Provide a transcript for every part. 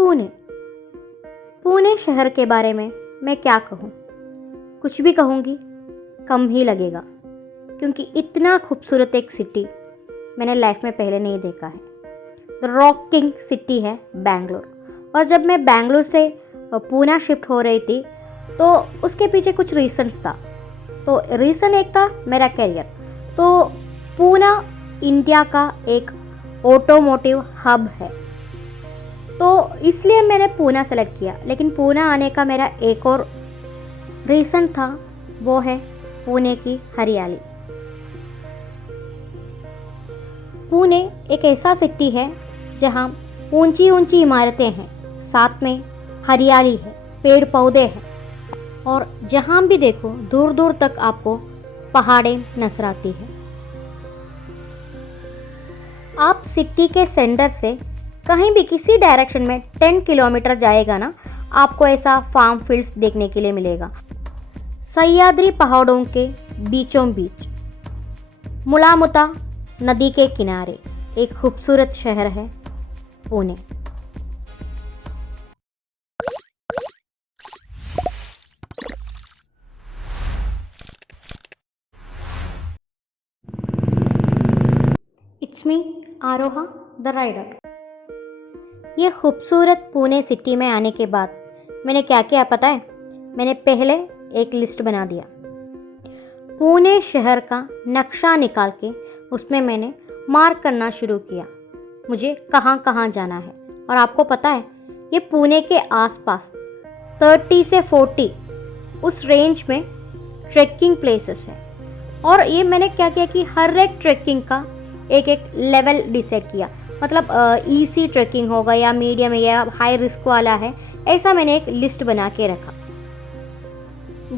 पुणे। पुणे शहर के बारे में मैं क्या कहूँ, कुछ भी कहूँगी कम ही लगेगा, क्योंकि इतना खूबसूरत एक सिटी मैंने लाइफ में पहले नहीं देखा है। द रॉकिंग सिटी है बैंगलोर। और जब मैं बैंगलोर से पुणे शिफ्ट हो रही थी तो उसके पीछे कुछ रीजंस था। तो रीज़न एक था मेरा करियर। तो पुणे इंडिया का एक ऑटोमोटिव हब है, तो इसलिए मैंने पुणे सेलेक्ट किया। लेकिन पुणे आने का मेरा एक और रीज़न था, वो है पुणे की हरियाली। पुणे एक ऐसा सिटी है जहाँ ऊंची ऊंची इमारतें हैं, साथ में हरियाली है, पेड़ पौधे हैं, और जहाँ भी देखो दूर दूर तक आपको पहाड़ें नजर आती है। आप सिटी के सेंटर से कहीं भी किसी डायरेक्शन में 10 किलोमीटर जाएगा ना, आपको ऐसा फार्म फील्ड्स देखने के लिए मिलेगा। सह्याद्री पहाड़ों के बीचों बीच मुलामुता नदी के किनारे एक खूबसूरत शहर है Pune. It's me Aroha the rider. ये खूबसूरत पुणे सिटी में आने के बाद मैंने क्या किया पता है? मैंने पहले एक लिस्ट बना दिया। पुणे शहर का नक्शा निकाल के उसमें मैंने मार्क करना शुरू किया मुझे कहाँ कहाँ जाना है। और आपको पता है, ये पुणे के आसपास 30 से 40 उस रेंज में ट्रैकिंग प्लेसेस हैं। और ये मैंने क्या किया कि हर एक ट्रैकिंग का एक एक लेवल डिसाइड किया। मतलब ईजी ट्रैकिंग होगा या मीडियम या हाई रिस्क वाला है, ऐसा मैंने एक लिस्ट बना के रखा।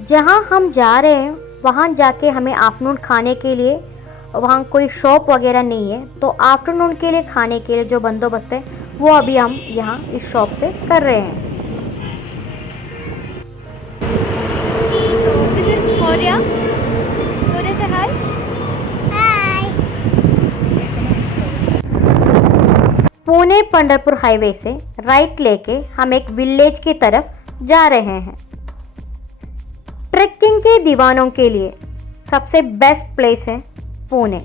जहाँ हम जा रहे हैं वहाँ जाके हमें आफ्टरनून खाने के लिए, वहाँ कोई शॉप वगैरह नहीं है, तो आफ्टरनून के लिए खाने के लिए जो बंदोबस्त है वो अभी हम यहाँ इस शॉप से कर रहे हैं। This is Surya. Surya, say hi. Pune Pandharpur highway से राइट लेके हम एक विलेज की तरफ जा रहे हैं। ट्रैकिंग के दीवानों के लिए सबसे बेस्ट प्लेस है पुणे।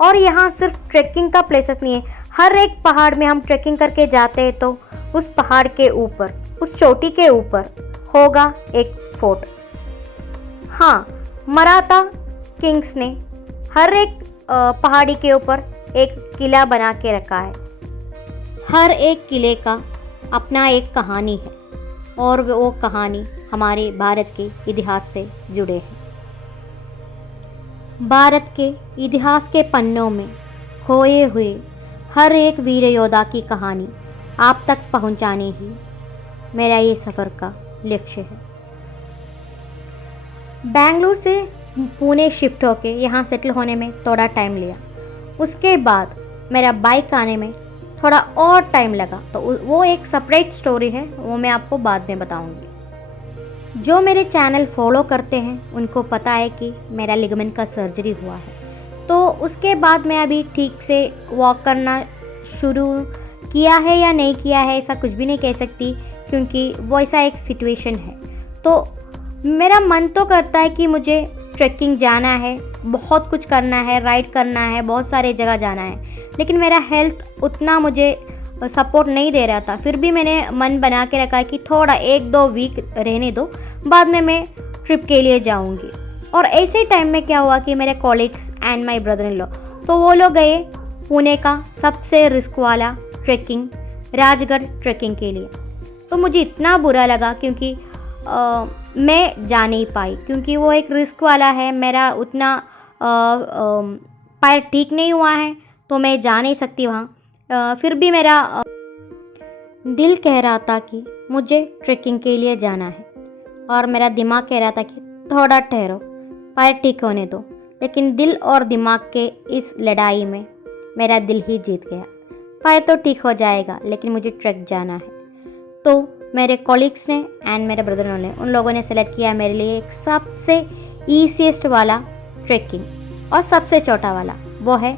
और यहाँ सिर्फ ट्रैकिंग का प्लेसेस नहीं है, हर एक पहाड़ में हम ट्रैकिंग करके जाते हैं तो उस पहाड़ के ऊपर, उस चोटी के ऊपर होगा एक फोर्ट। हाँ, मराठा किंग्स ने हर एक पहाड़ी के ऊपर एक किला बना के रखा है। हर एक किले का अपना एक कहानी है, और वो कहानी हमारे भारत के इतिहास से जुड़े हैं। भारत के इतिहास के पन्नों में खोए हुए हर एक वीर योद्धा की कहानी आप तक पहुंचाने ही मेरा ये सफ़र का लक्ष्य है। बेंगलुरु से पुणे शिफ्ट होके यहाँ सेटल होने में थोड़ा टाइम लिया। उसके बाद मेरा बाइक आने में थोड़ा और टाइम लगा, तो वो एक सेपरेट स्टोरी है, वो मैं आपको बाद में बताऊंगी। जो मेरे चैनल फॉलो करते हैं उनको पता है कि मेरा लिगामेंट का सर्जरी हुआ है, तो उसके बाद मैं अभी ठीक से वॉक करना शुरू किया है या नहीं किया है ऐसा कुछ भी नहीं कह सकती, क्योंकि वो ऐसा एक सिचुएशन है। तो मेरा मन तो करता है कि मुझे ट्रैकिंग जाना है, बहुत कुछ करना है, राइड करना है, बहुत सारे जगह जाना है, लेकिन मेरा हेल्थ उतना मुझे सपोर्ट नहीं दे रहा था। फिर भी मैंने मन बना के रखा कि थोड़ा 1-2 वीक रहने दो, बाद में मैं ट्रिप के लिए जाऊंगी। और ऐसे टाइम में क्या हुआ कि मेरे colleagues and my brother in law, तो वो लोग गए पुणे का सबसे रिस्क वाला ट्रैकिंग, राजगढ़ ट्रैकिंग के लिए। तो मुझे इतना बुरा लगा क्योंकि मैं जा नहीं पाई, क्योंकि वो एक रिस्क वाला है। मेरा उतना पैर ठीक नहीं हुआ है, तो मैं जा नहीं सकती वहाँ। फिर भी मेरा दिल कह रहा था कि मुझे ट्रैकिंग के लिए जाना है, और मेरा दिमाग कह रहा था कि थोड़ा ठहरो, पैर ठीक होने दो। लेकिन दिल और दिमाग के इस लड़ाई में मेरा दिल ही जीत गया। पैर तो ठीक हो जाएगा, लेकिन मुझे ट्रैक जाना है। तो मेरे कॉलीग्स ने एंड मेरे ब्रदर ने, उन लोगों ने सेलेक्ट किया मेरे लिए एक सबसे ईजीएस्ट वाला ट्रैकिंग और सबसे छोटा वाला, वो है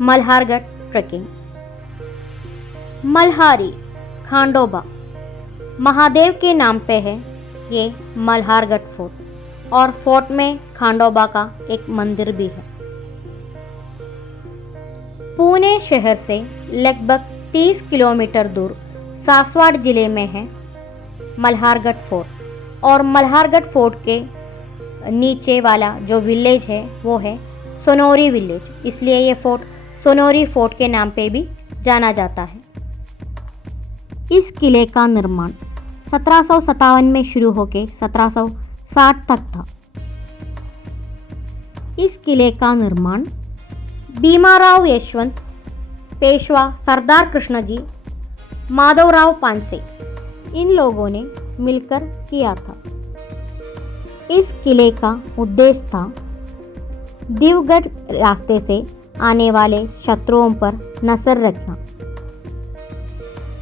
मल्हारगढ़ ट्रैकिंग। मल्हारी, खांडोबा, महादेव के नाम पे है ये मल्हारगढ़ फोर्ट और फोर्ट में खांडोबा का एक मंदिर भी है। पुणे शहर से लगभग 30 किलोमीटर दूर सासवाड़ जिले में है मल्हारगढ़ फोर्ट और मल्हारगढ़ फोर्ट के नीचे वाला जो विलेज है वो है सोनोरी विलेज, इसलिए ये फोर्ट सोनोरी फोर्ट के नाम पे भी जाना जाता है। इस किले का निर्माण 1757 में शुरू होकर 1760 तक था। इस किले का निर्माण भीमाराव यशवंत, पेशवा सरदार कृष्णजी, माधवराव पानसे इन लोगों ने मिलकर किया था। इस किले का उद्देश्य था दिवगढ़ रास्ते से आने वाले शत्रुओं पर नजर रखना।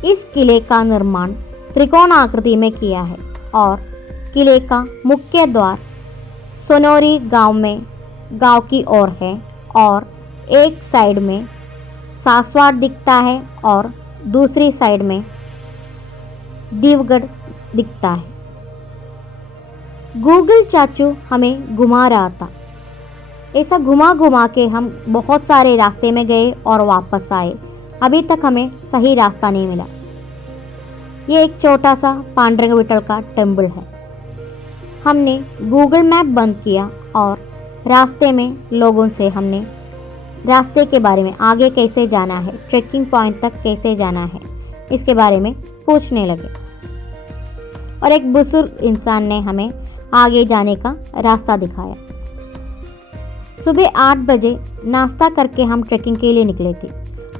इस किले का निर्माण त्रिकोण आकृति में किया है और किले का मुख्य द्वार सोनोरी गांव की ओर है और एक साइड में सासवाड़ दिखता है और दूसरी साइड में दिवगढ़ दिखता है। गूगल चाचू हमें घुमा रहा था। ऐसा घुमा घुमा के हम बहुत सारे रास्ते में गए और वापस आए, अभी तक हमें सही रास्ता नहीं मिला। ये एक छोटा सा पांडुरंग विठल का टेम्पल है। हमने गूगल मैप बंद किया और रास्ते में लोगों से हमने रास्ते के बारे में, आगे कैसे जाना है, ट्रेकिंग पॉइंट तक कैसे जाना है, इसके बारे में पूछने लगे और एक बुजुर्ग इंसान ने हमें आगे जाने का रास्ता दिखाया। सुबह 8 बजे नाश्ता करके हम ट्रेकिंग के लिए निकले थे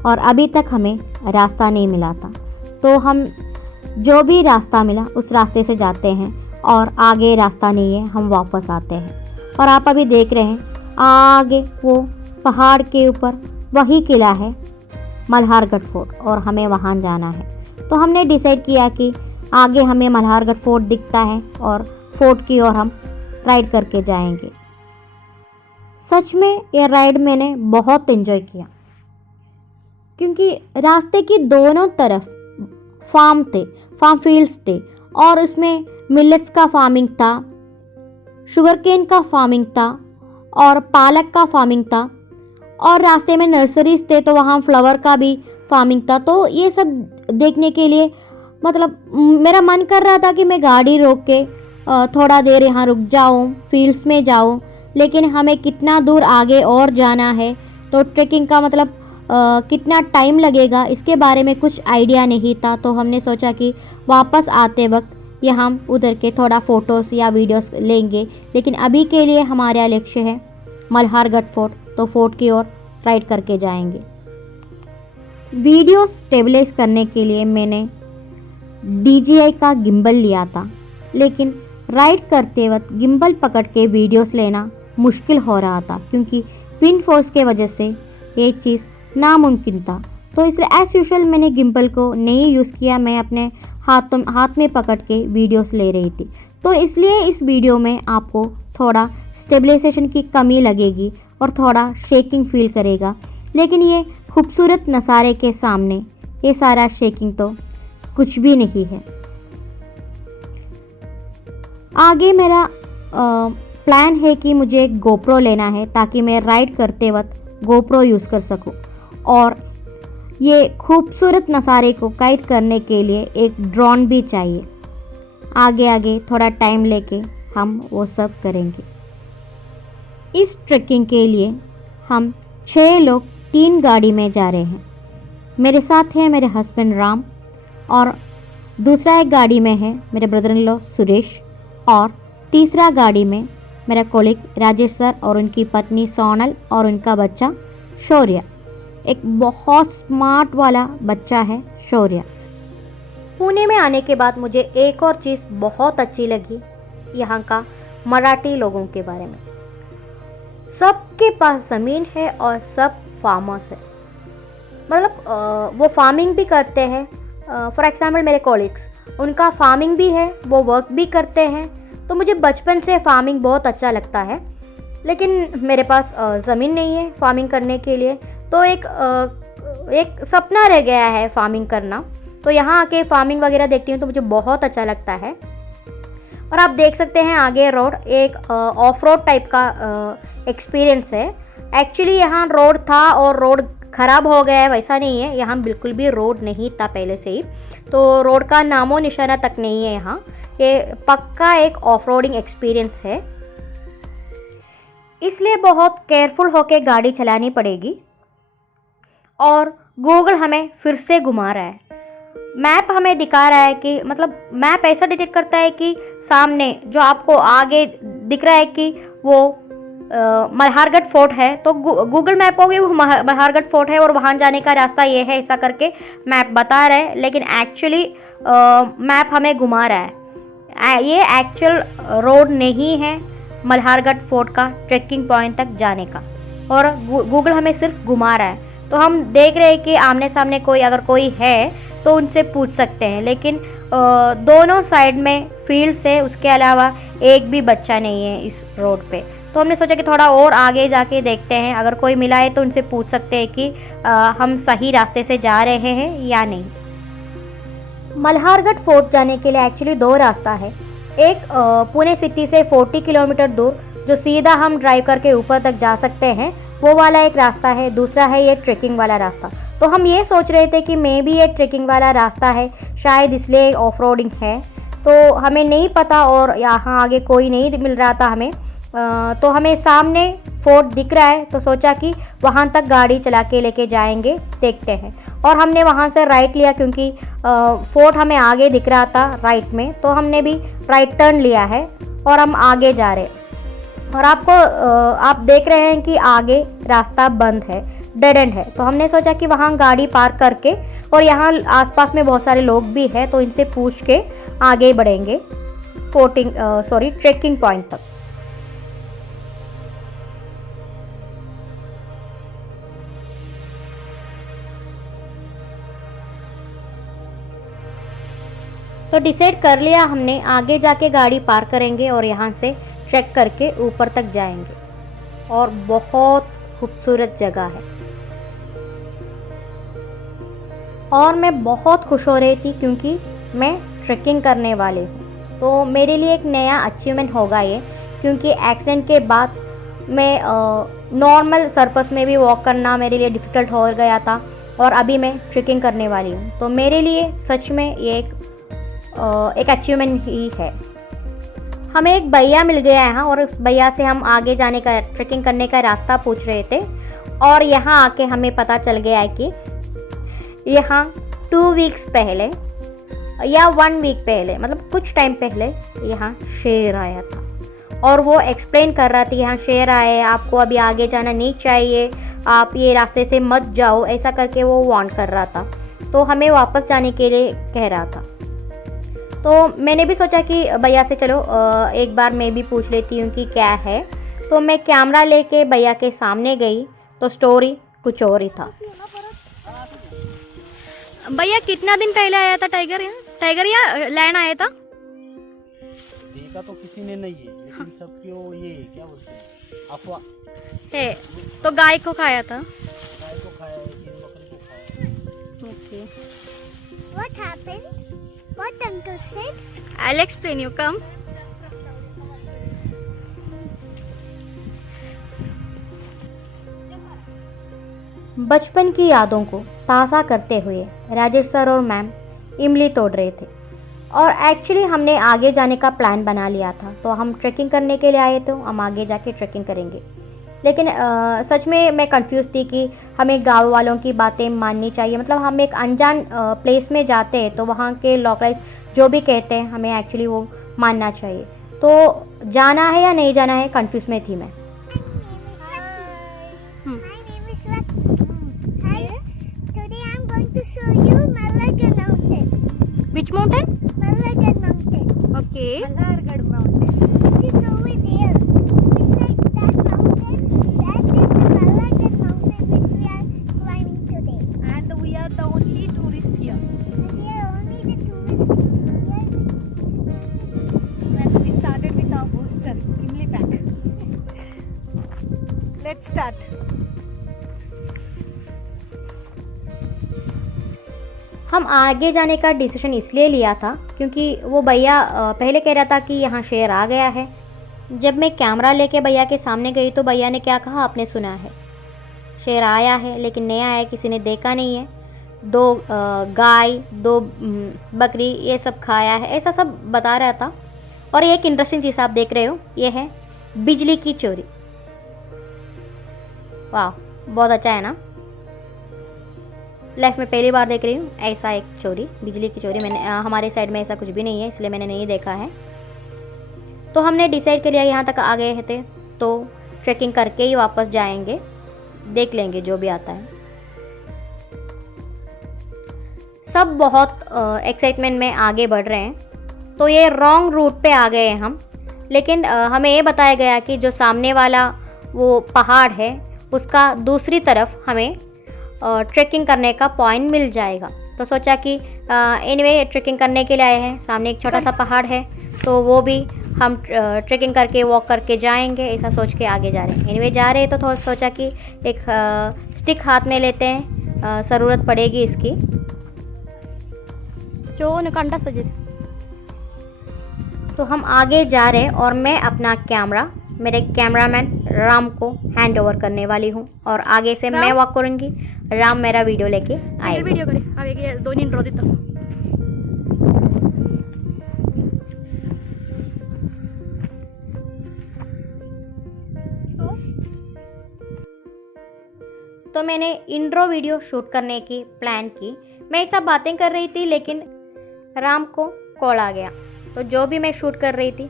और अभी तक हमें रास्ता नहीं मिला था। तो हम जो भी रास्ता मिला उस रास्ते से जाते हैं और आगे रास्ता नहीं है हम वापस आते हैं। और आप अभी देख रहे हैं आगे वो पहाड़ के ऊपर वही किला है मल्हारगढ़ फोर्ट और हमें वहाँ जाना है। तो हमने डिसाइड किया कि आगे हमें मल्हारगढ़ फोर्ट दिखता है और फोर्ट की ओर हम राइड करके जाएंगे। सच में ये राइड मैंने बहुत एंजॉय किया क्योंकि रास्ते की दोनों तरफ फार्म फील्ड्स थे और उसमें मिलेट्स का फार्मिंग था, शुगर केन का फार्मिंग था और पालक का फार्मिंग था और रास्ते में नर्सरीज थे तो वहाँ फ्लावर का भी फार्मिंग था। तो ये सब देखने के लिए मतलब मेरा मन कर रहा था कि मैं गाड़ी रोक के थोड़ा देर यहाँ रुक जाऊँ, फील्ड्स में जाऊँ, लेकिन हमें कितना दूर आगे और जाना है तो ट्रेकिंग का मतलब कितना टाइम लगेगा इसके बारे में कुछ आइडिया नहीं था। तो हमने सोचा कि वापस आते वक्त या हम उधर के थोड़ा फ़ोटोज़ या वीडियोस लेंगे, लेकिन अभी के लिए हमारा लक्ष्य है मल्हारगढ़ फोर्ट, तो फोर्ट की ओर राइड करके जाएंगे। वीडियो स्टेबलाइज करने के लिए मैंने DJI का गिम्बल लिया था, लेकिन राइड करते वक्त गिम्बल पकड़ के वीडियोस लेना मुश्किल हो रहा था क्योंकि विंड फोर्स के वजह से ये चीज़ नामुमकिन था। तो इसलिए एज़ यूजुअल मैंने गिम्बल को नहीं यूज़ किया, मैं अपने हाथ में पकड़ के वीडियोस ले रही थी। तो इसलिए इस वीडियो में आपको थोड़ा स्टेबलाइजेशन की कमी लगेगी और थोड़ा शेकिंग फील करेगा, लेकिन ये खूबसूरत नज़ारे के सामने ये सारा शेकिंग तो कुछ भी नहीं है। आगे मेरा प्लान है कि मुझे एक गोप्रो लेना है ताकि मैं राइड करते वक्त गोप्रो यूज़ कर सकूं और ये खूबसूरत नज़ारे को कैद करने के लिए एक ड्रोन भी चाहिए। आगे थोड़ा टाइम लेके हम वो सब करेंगे। इस ट्रैकिंग के लिए हम 6 लोग 3 गाड़ी में जा रहे हैं। मेरे साथ है मेरे हस्बैंड राम और दूसरा एक गाड़ी में है मेरे ब्रदर इन लॉ सुरेश और तीसरा गाड़ी में मेरा कोलिग राजेश सर और उनकी पत्नी सोनल और उनका बच्चा शौर्य। एक बहुत स्मार्ट वाला बच्चा है शौर्य। पुणे में आने के बाद मुझे एक और चीज़ बहुत अच्छी लगी, यहाँ का मराठी लोगों के बारे में। सबके पास ज़मीन है और सब फार्मर्स है, मतलब वो फार्मिंग भी करते हैं। फॉर एग्जाम्पल मेरे कॉलीग्स, उनका फार्मिंग भी है, वो वर्क भी करते हैं। तो मुझे बचपन से फार्मिंग बहुत अच्छा लगता है, लेकिन मेरे पास ज़मीन नहीं है फार्मिंग करने के लिए। तो एक सपना रह गया है फार्मिंग करना। तो यहाँ आके फार्मिंग वगैरह देखती हूँ तो मुझे बहुत अच्छा लगता है। और आप देख सकते हैं आगे रोड एक ऑफ रोड टाइप का एक्सपीरियंस है। एक्चुअली यहाँ रोड था और रोड ख़राब हो गया है, वैसा नहीं है, यहाँ बिल्कुल भी रोड नहीं था पहले से ही, तो रोड का नामो निशाना तक नहीं है यहाँ। ये पक्का एक ऑफ रोडिंग एक्सपीरियंस है, इसलिए बहुत केयरफुल होकर गाड़ी चलानी पड़ेगी। और गूगल हमें फिर से घुमा रहा है, मैप हमें दिखा रहा है कि मतलब मैप ऐसा डिटेक्ट करता है कि सामने जो आपको आगे दिख रहा है कि वो मल्हारगढ़ फोर्ट है, तो गूगल मैप होगी वो मल्हारगढ़ फोर्ट है और वहाँ जाने का रास्ता ये है, ऐसा करके मैप बता रहा है। लेकिन एक्चुअली मैप हमें घुमा रहा है, ये एक्चुअल रोड नहीं है मल्हारगढ़ फोर्ट का ट्रैकिंग पॉइंट तक जाने का, और गूगल हमें सिर्फ घुमा रहा है। तो हम देख रहे हैं कि आमने सामने कोई अगर कोई है तो उनसे पूछ सकते हैं, लेकिन दोनों साइड में फील्ड से उसके अलावा एक भी बच्चा नहीं है इस रोड पे। तो हमने सोचा कि थोड़ा और आगे जाके देखते हैं, अगर कोई मिला है तो उनसे पूछ सकते हैं कि हम सही रास्ते से जा रहे हैं या नहीं। मल्हारगढ़ फोर्ट जाने के लिए एक्चुअली दो रास्ता है, एक पुणे सिटी से 40 किलोमीटर दूर जो सीधा हम ड्राइव करके ऊपर तक जा सकते हैं, वो वाला एक रास्ता है, दूसरा है ये ट्रेकिंग वाला रास्ता। तो हम ये सोच रहे थे कि मे बी ये ट्रेकिंग वाला रास्ता है, शायद इसलिए ऑफ रोडिंग है, तो हमें नहीं पता और यहाँ आगे कोई नहीं मिल रहा था हमें। तो हमें सामने फोर्ट दिख रहा है, तो सोचा कि वहाँ तक गाड़ी चला के लेके जाएंगे, देखते हैं। और हमने वहाँ से राइट लिया क्योंकि फोर्ट हमें आगे दिख रहा था राइट में, तो हमने भी राइट टर्न लिया है और हम आगे जा रहे हैं। और आप देख रहे हैं कि आगे रास्ता बंद है, डेड एंड है, तो हमने सोचा कि वहाँ गाड़ी पार्क करके, और यहाँ आसपास में बहुत सारे लोग भी हैं तो इनसे पूछ के आगे बढ़ेंगे ट्रेकिंग पॉइंट तक। तो डिसाइड कर लिया हमने, आगे जाके गाड़ी पार्क करेंगे और यहाँ से ट्रैक करके ऊपर तक जाएंगे। और बहुत खूबसूरत जगह है और मैं बहुत खुश हो रही थी क्योंकि मैं ट्रैकिंग करने वाली हूँ, तो मेरे लिए एक नया अचीवमेंट होगा ये, क्योंकि एक्सीडेंट के बाद मैं नॉर्मल सरफेस में भी वॉक करना मेरे लिए डिफ़िकल्ट हो गया था, और अभी मैं ट्रैकिंग करने वाली हूँ, तो मेरे लिए सच में ये एक अचीवमेंट ही है। हमें एक भैया मिल गया यहाँ, और उस भैया से हम आगे जाने का ट्रैकिंग करने का रास्ता पूछ रहे थे, और यहाँ आके हमें पता चल गया है कि यहाँ 2 वीक्स पहले या 1 वीक पहले, मतलब कुछ टाइम पहले यहाँ शेर आया था, और वो एक्सप्लेन कर रहा था यहाँ शेर आया है, आपको अभी आगे जाना नहीं चाहिए, आप ये रास्ते से मत जाओ, ऐसा करके वो वार्न कर रहा था। तो हमें वापस जाने के लिए कह रहा था, तो मैंने भी सोचा कि भैया से चलो एक बार मैं भी पूछ लेती हूँ कि क्या है। तो मैं कैमरा लेके भैया के सामने गई तो स्टोरी कुछ और ही था। भैया कितना दिन पहले आया था टाइगर यहाँ? टाइगर या लैंड आया था? देखा तो किसी ने नहीं है, लेकिन सबको ये क्या बोलते हैं अफवाह है। तो गाय को खाया था? गाय को खाया है, तीन बकरी को खाया है। Okay. What happened? What uncle said? I'll explain you. Come. बचपन की यादों को ताज़ा करते हुए राजेश सर और मैम इमली तोड़ रहे थे, और एक्चुअली हमने आगे जाने का प्लान बना लिया था, तो हम ट्रैकिंग करने के लिए आए, तो हम आगे जाके ट्रैकिंग करेंगे। लेकिन सच में मैं कंफ्यूज थी कि हमें गांव वालों की बातें माननी चाहिए, मतलब हम एक अनजान प्लेस में जाते हैं तो वहाँ के लोकलाइज जो भी कहते हैं हमें एक्चुअली वो मानना चाहिए, तो जाना है या नहीं जाना है कंफ्यूज में थी मैं। My name is Lucky. Hi. Today I'm going to show you Malagar Mountain. Which mountain? Malagar Mountain. Okay. Malagar Mountain. It is over there. Beside that mountain, that is the Malagar Mountain which we are climbing today. And we are the only tourist here. And we are only the tourists here. And we started with our booster, Imli pack. Let's start. हम आगे जाने का decision इसलिए लिया था क्योंकि वो भैया पहले कह रहा था कि यहाँ शेर आ गया है। जब मैं कैमरा लेके भैया के सामने गई तो भैया ने क्या कहा आपने सुना है, शेर आया है लेकिन नहीं आया है, किसी ने देखा नहीं है, 2 गाय 2 बकरी ये सब खाया है, ऐसा सब बता रहा था। और एक इंटरेस्टिंग चीज़ आप देख रहे हो, ये है बिजली की चोरी। वाह, बहुत अच्छा है ना। लाइफ में पहली बार देख रही हूँ ऐसा एक चोरी, बिजली की चोरी। मैंने हमारे साइड में ऐसा कुछ भी नहीं है, इसलिए मैंने नहीं देखा है। तो हमने डिसाइड कर लिया यहाँ तक आ गए थे तो ट्रैकिंग करके ही वापस जाएंगे, देख लेंगे जो भी आता है। सब बहुत एक्साइटमेंट में आगे बढ़ रहे हैं। तो ये रॉन्ग रूट पे आ गए हैं हम, लेकिन हमें ये बताया गया कि जो सामने वाला वो पहाड़ है उसका दूसरी तरफ हमें ट्रैकिंग करने का पॉइंट मिल जाएगा। तो सोचा कि एनीवे ट्रैकिंग करने के लिए आए हैं, सामने एक छोटा सा पहाड़ है तो वो भी हम ट्रैकिंग करके वॉक करके जाएंगे, ऐसा सोच के आगे जा रहे हैं। एनीवे जा रहे हैं तो थोड़ा सोचा कि एक स्टिक हाथ में लेते हैं, ज़रूरत पड़ेगी इसकी। तो हम आगे जा रहे हैं और मैं अपना कैमरा मेरे कैमरामैन राम को हैंड ओवर करने वाली हूँ और आगे से मैं वॉक करूँगी, राम मेरा वीडियो लेके आएगा। व्हिडिओ करे अवे 2 इंट्रो देता। तो मैंने इंट्रो वीडियो शूट करने की प्लान की। मैं सब बातें कर रही थी लेकिन राम को कॉल आ गया। तो जो भी मैं शूट कर रही थी,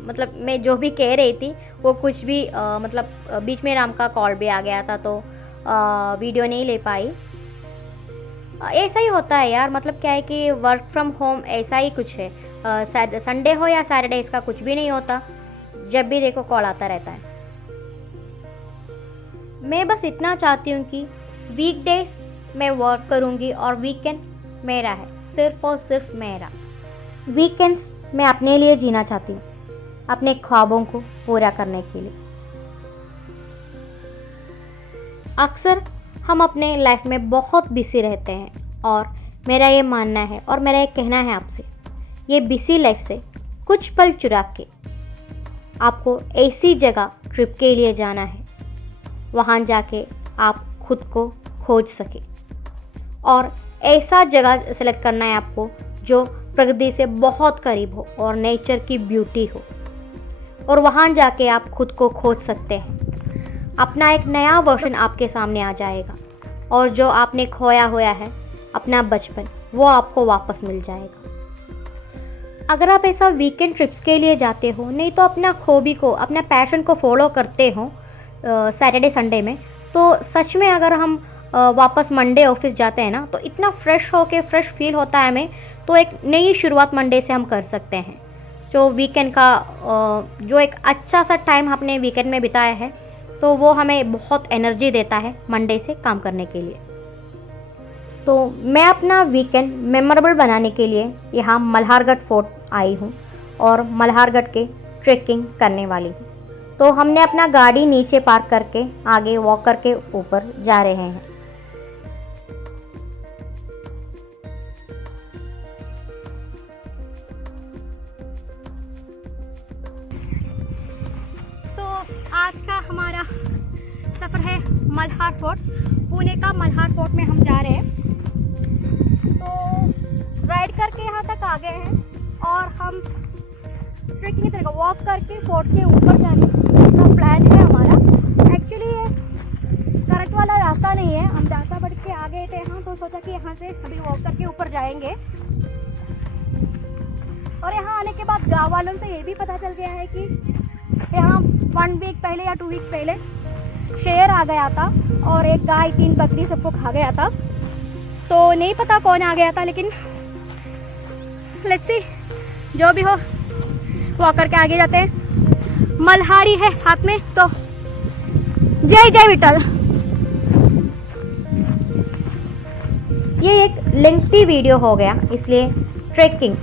मतलब मैं जो भी कह रही थी वो कुछ भी मतलब बीच में राम का कॉल भी आ गया था तो वीडियो नहीं ले पाई। ऐसा ही होता है यार, मतलब क्या है कि वर्क फ्रॉम होम ऐसा ही कुछ है। संडे हो या सैटरडे इसका कुछ भी नहीं होता, जब भी देखो कॉल आता रहता है। मैं बस इतना चाहती हूँ कि वीकडेज मैं वर्क करूँगी और वीकेंड मेरा है, सिर्फ और सिर्फ मेरा। वीकेंड्स मैं अपने लिए जीना चाहती हूँ, अपने ख्वाबों को पूरा करने के लिए। अक्सर हम अपने लाइफ में बहुत बिजी रहते हैं और मेरा ये मानना है और मेरा ये कहना है आपसे, ये बिजी लाइफ से कुछ पल चुरा के आपको ऐसी जगह ट्रिप के लिए जाना है, वहाँ जाके आप खुद को खोज सके और ऐसा जगह सेलेक्ट करना है आपको जो प्रकृति से बहुत करीब हो और नेचर की ब्यूटी हो, और वहाँ जाके आप खुद को खोज सकते हैं। अपना एक नया वर्जन आपके सामने आ जाएगा और जो आपने खोया हुआ है अपना बचपन, वो आपको वापस मिल जाएगा। अगर आप ऐसा वीकेंड ट्रिप्स के लिए जाते हो, नहीं तो अपना हॉबी को, अपना पैशन को फॉलो करते हो सैटरडे संडे में, तो सच में अगर हम वापस मंडे ऑफिस जाते हैं ना तो इतना फ्रेश होके फ्रेश फील होता है हमें। तो एक नई शुरुआत मंडे से हम कर सकते हैं। जो वीकेंड का जो एक अच्छा सा टाइम आपने वीकेंड में बिताया है तो वो हमें बहुत एनर्जी देता है मंडे से काम करने के लिए। तो मैं अपना वीकेंड मेमोरेबल बनाने के लिए यहाँ मल्हारगढ़ फोर्ट आई हूँ और मल्हारगढ़ के ट्रैकिंग करने वाली हूँ। तो हमने अपना गाड़ी नीचे पार्क करके आगे वॉक करके ऊपर जा रहे हैं। आज का हमारा सफ़र है मल्हार फोर्ट, पुणे का मल्हार फोर्ट में हम जा रहे हैं। तो राइड करके यहाँ तक आ गए हैं और हम ट्रैकिंग की तरह वॉक करके फोर्ट के ऊपर जाने का प्लान है हमारा। एक्चुअली ये करेक्ट वाला रास्ता नहीं है, हम रास्ता बढ़ के आ गए थे यहाँ, तो सोचा कि यहाँ से अभी वॉक करके ऊपर जाएंगे। और यहाँ आने के बाद गाँव वालों से ये भी पता चल गया है कि यहाँ 1 वीक पहले या 2 वीक पहले शेर आ गया था और एक गाय 3 बकरी सबको खा गया था। तो नहीं पता कौन आ गया था, लेकिन लेट्स सी, जो भी हो वॉक करके आगे जाते हैं। मल्हारी है साथ में, तो जय जय विठल। ये एक लेंथी वीडियो हो गया, इसलिए ट्रैकिंग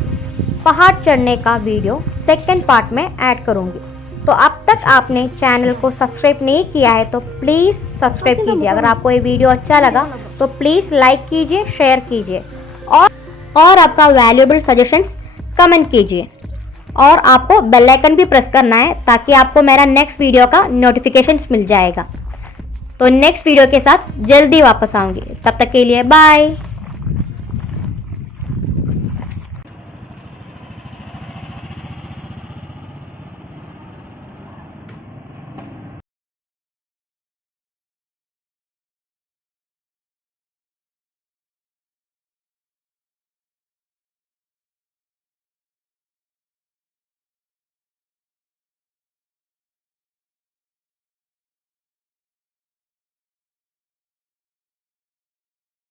पहाड़ चढ़ने का वीडियो सेकंड पार्ट में ऐड करूँगी। तो अब तक आपने चैनल को सब्सक्राइब नहीं किया है तो प्लीज़ सब्सक्राइब कीजिए। अगर आपको ये वीडियो अच्छा लगा तो प्लीज़ लाइक कीजिए, शेयर कीजिए और आपका वैल्यूएबल सजेशंस कमेंट कीजिए और आपको बेल आइकन भी प्रेस करना है ताकि आपको मेरा नेक्स्ट वीडियो का नोटिफिकेशंस मिल जाएगा। तो नेक्स्ट वीडियो के साथ जल्दी वापस आऊँगी, तब तक के लिए बाय।